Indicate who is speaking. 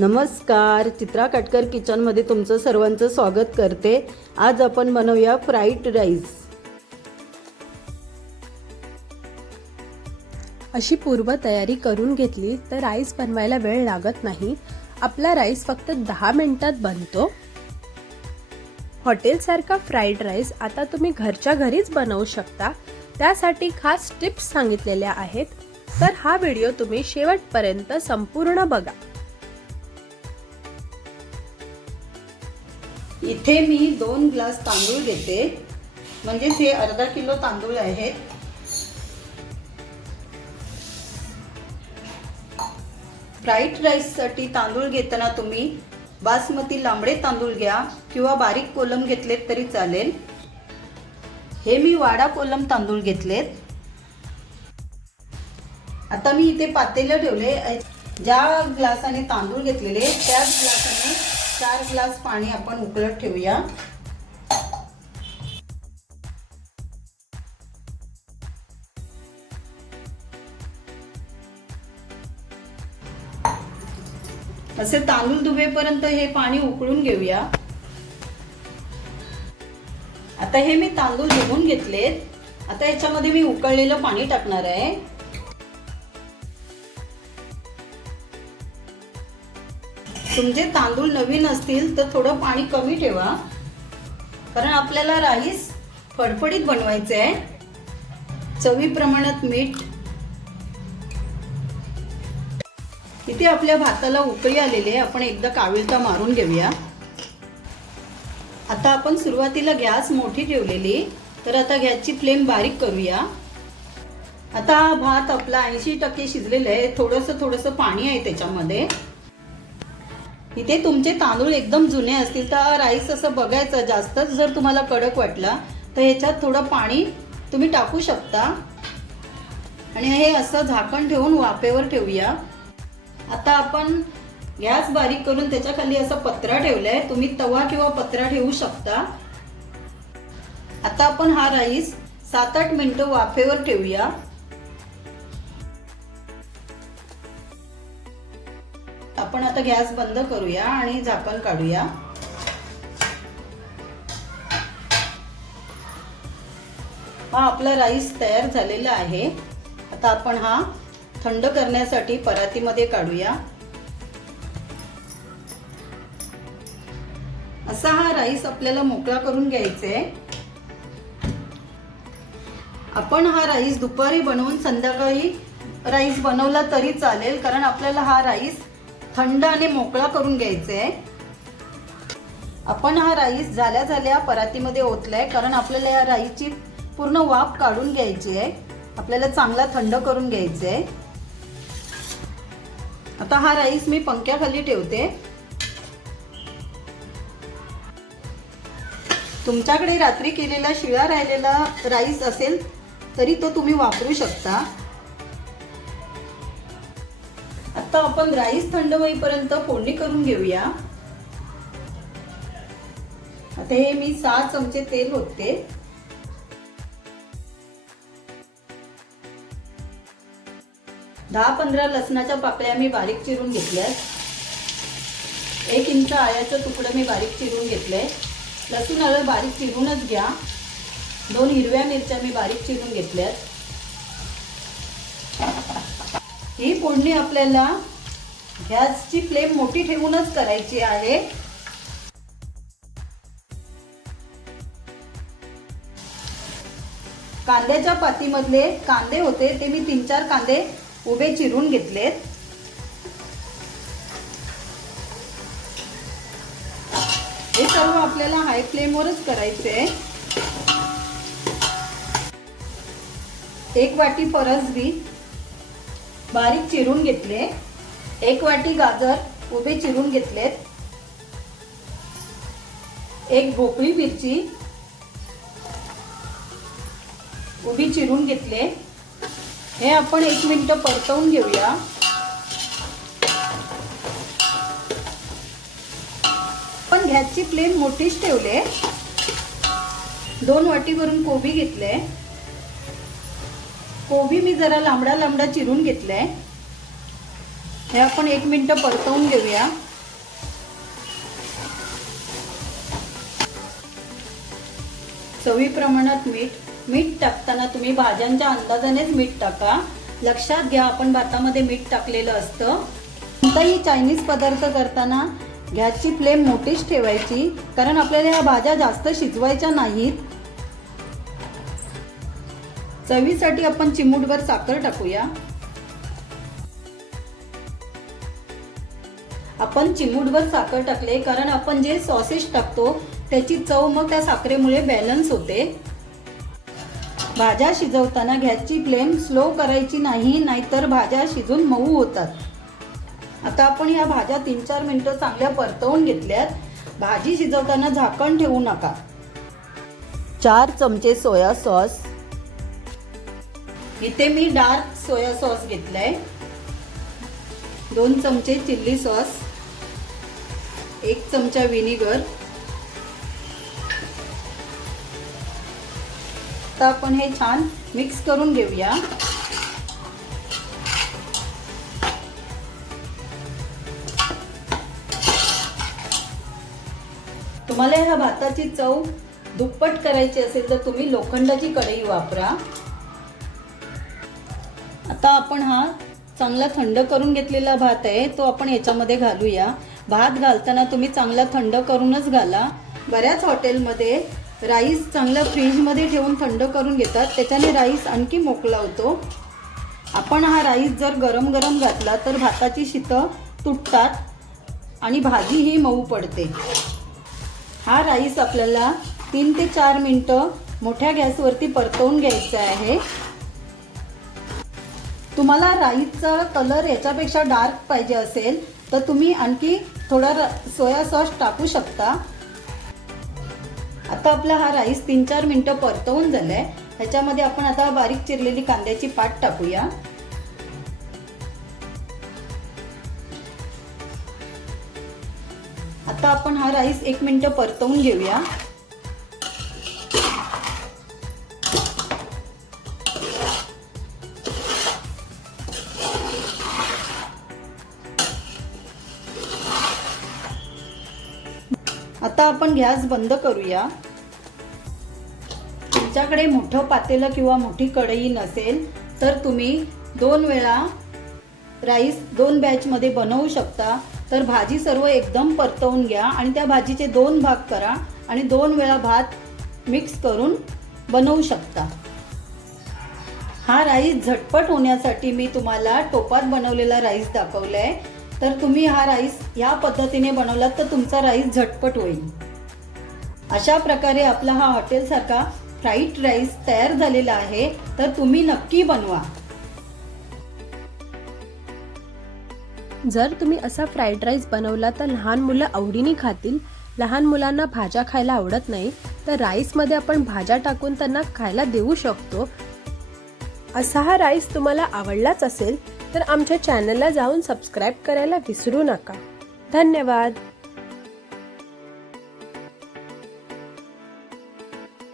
Speaker 1: नमस्कार चित्रा काटकर किचनमध्ये तुमचं सर्वांचं स्वागत करते. आज आपण बनवूया फ्राईड राईस.
Speaker 2: अशी पूर्वतयारी करून घेतली तर राईस बनवायला वेळ लागत नाही. आपला राईस फक्त दहा मिनिटात बनतो. हॉटेलसारखा फ्राईड राईस आता तुम्ही घरच्या घरीच बनवू शकता. त्यासाठी खास टिप्स सांगितलेल्या आहेत. तर हा व्हिडिओ तुम्ही शेवटपर्यंत संपूर्ण बघा.
Speaker 1: इथे मी दोन ग्लास तांदूळ घेते म्हणजेच हे अर्धा किलो तांदूळ आहेत. फ्राईड राईससाठी तांदूळ घेताना तुम्ही बासमती लांबडे तांदूळ घ्या किंवा बारीक कोलम घेतलेत तरी चालेल. हे मी वाडा कोलम तांदूळ घेतलेत. आता मी इथे पातेलं ठेवले ज्या ग्लासाने तांदूळ घेतलेले त्याच ग्लासाने चार ग्लास पाणी आपण उकळत ठेवूया. असे तांदूळ दुबेपर्यंत हे पाणी उकळून घेऊया. आता हे मी तांदूळ धुवून घेतलेत. आता याच्यामध्ये मी उकळलेलं पाणी टाकणार आहे. तुमचे तांदूळ नवीन असतील तर थोडं पाणी कमी ठेवा. कारण आपल्याला राईस फडफडीत बनवायचं आहे चवी प्रमाणात मीठ. इथे आपल्या भाताला उकळी आलेली आहे. आपण एकदा काविळता मारून घेऊया. आता आपण सुरुवातीला गॅस मोठी ठेवलेली. तर आता गॅसची फ्लेम बारीक करूया. आता हा भात आपला ऐंशी टक्के शिजलेला आहे. थोडंसं थोडंसं पाणी आहे त्याच्यामध्ये. इथे तुमचे तांदूळ एकदम जुने असतील तर राईस असं बघायचं जास्तच जर तुम्हाला कडक वाटला तर ह्याच्यात थोडं पाणी तुम्ही टाकू शकता. आणि हे असं झाकण ठेवून वाफेवर ठेवूया. आता आपण गॅस बारीक करून त्याच्याखाली असं पत्रा आहे तुम्ही तवा किंवा पत्रा ठेवू शकता. आता आपण हा राईस सात आठ मिनटं वाफेवर ठेवूया. आपण आता गॅस बंद करूया आणि झाकण काढूया. हा आपला राईस तयार झालेला आहे. आता आपण हा थंड करण्यासाठी परातीमध्ये काढूया. असा हा राईस आपल्याला मोकळा करून घ्यायचा आहे आपण हा राईस दुपारी बनवून संध्याकाळी राईस बनवला तरी चालेल कारण आपल्याला हा राईस थंड आणि मोकळा करून घ्यायचा आहे आपण हा राईस झाल्या झाल्या परातीमध्ये ओतलाय कारण आपल्याला या राईसची पूर्ण वाफ काढून घ्यायची आहे. आपल्याला चांगला थंड करून घ्यायचा आहे आता हा राईस मी पंख्याखाली ठेवते. तुमच्याकडे रात्री केलेला शिळा राहिलेला राईस असेल तरी तो तुम्ही वापरू शकता. आता आपण राईस थंड होईपर्यंत फोडणी करून घेऊया. आता हे मी सहा चमचे तेल होते दहा पंधरा लसणाच्या पाकळ्या मी बारीक चिरून घेतल्यात. एक इंच आळ्याचं तुकडं मी बारीक चिरून घेतलंय. लसूण आलं बारीक चिरूनच घ्या. दोन हिरव्या मिरच्या मी बारीक चिरून घेतल्यात. ही फोडणी आपल्याला गॅसची फ्लेम मोठी ठेवूनच करायची आहे. कांद्याच्या पातीमधले कांदे होते ते मी तीन चार कांदे उभे चिरून घेतलेत. हे सर्व आपल्याला हाय फ्लेमवरच करायचे एक वाटी परसबी बारीक चिरून घेतले. एक वाटी गाजर उभे चिरून घेतलेत. एक भोपळी मिरची उभी चिरून घेतले. हे आपण एक मिनिट परतवून घेऊया. पण गॅसची फ्लेम मोठीच ठेवले. दोन वाटीवरून कोबी घेतले. कोबी मी जरा लांबडा लांबडा चिरून घेतलाय. हे आपण एक मिनटं परतवून घेऊया. चवी प्रमाणात मीठ. मीठ टाकताना तुम्ही भाज्यांच्या अंदाजानेच मीठ टाका. लक्षात घ्या आपण भातामध्ये मीठ टाकलेलं असतं. कोणताही चायनीज पदार्थ करताना गॅसची फ्लेम मोठीच ठेवायची कारण आपल्याला ह्या भाज्या जास्त शिजवायच्या नाहीत. चवीसाठी आपण चिमूटभर साखर टाकूया. आपण चिमूटभर साखर टाकले कारण आपण जे सॉसेस टाकतो त्याची चव मग त्या साखरेमुळे बॅलन्स होते. भाज्या शिजवताना गॅसची फ्लेम स्लो करायची नाही नाहीतर भाज्या शिजून मऊ होतात. आता आपण या भाज्या तीन चार मिनिटं चांगल्या परतवून घेतल्यात. भाजी शिजवताना झाकण ठेवू नका. चार चमचे सोया सॉस. इथे मी डार्क सोया सॉस घेतलाय. दोन चमचे चिल्ली सॉस. एक चमचा विनिगर. आता आपण हे छान मिक्स करून घेऊया. तुम्हाला ह्या भाताची चव दुप्पट करायची असेल तर तुम्ही लोखंडाची कढई वापरा. आता आपण हा चांगला थंड करून घेतलेला भात आहे तो आपण याच्यामध्ये घालूया. भात घालताना तुम्ही चांगला थंड करूनच घाला. बऱ्याच हॉटेलमध्ये राईस चांगला फ्रीजमध्ये ठेवून थंड करून घेतात त्याच्याने राईस आणखी मोकला होतो. आपण हा राईस जर गरम गरम घातला तर भाताची शीतं तुटतात आणि भाजी ही मऊ पडते. हा राईस आपल्याला तीन ते चार मिनटं मोठ्या गॅसवरती परतवून घ्यायचा आहे. तुम्हाला राईसचा कलर याच्यापेक्षा डार्क पाहिजे असेल तर तुम्ही आणखी थोडा सोया सॉस टाकू शकता. आता आपला हा राईस तीन चार मिनटं परतवून झालाय. ह्याच्यामध्ये आपण आता बारीक चिरलेली कांद्याची पाट टाकूया. आता आपण हा राईस एक मिनटं परतवून घेऊया. आता आपण गॅस बंद करूया. तुमच्याकडे मोठं पातेलं किंवा मोठी कढई नसेल तर तुम्ही दोन वेळा राईस दोन बॅचमध्ये बनवू शकता. तर भाजी सर्व एकदम परतवून घ्या आणि त्या भाजीचे दोन भाग करा आणि दोन वेळा भात मिक्स करून बनवू शकता. हा राईस झटपट होण्यासाठी मी तुम्हाला टोपात बनवलेला राईस दाखवला आहे तर तुम्ही हा राईस या पद्धतीने बनवलात तर तुमचा राईस झटपट होईल. अशा प्रकारे आपला हा हॉटेलसारखा फ्राईड राईस तयार झालेला आहे तर तुम्ही नक्की बनवा.
Speaker 2: जर तुम्ही असा फ्राईड राईस बनवला तर लहान मुलं आवडीने खातील. लहान मुलांना भाज्या खायला आवडत नाही तर राईसमध्ये आपण भाज्या टाकून त्यांना खायला देऊ शकतो. असा हा राईस तुम्हाला आवडलाच असेल तर आमच्या चॅनलला जाऊन सबस्क्राईब करायला विसरू नका. धन्यवाद.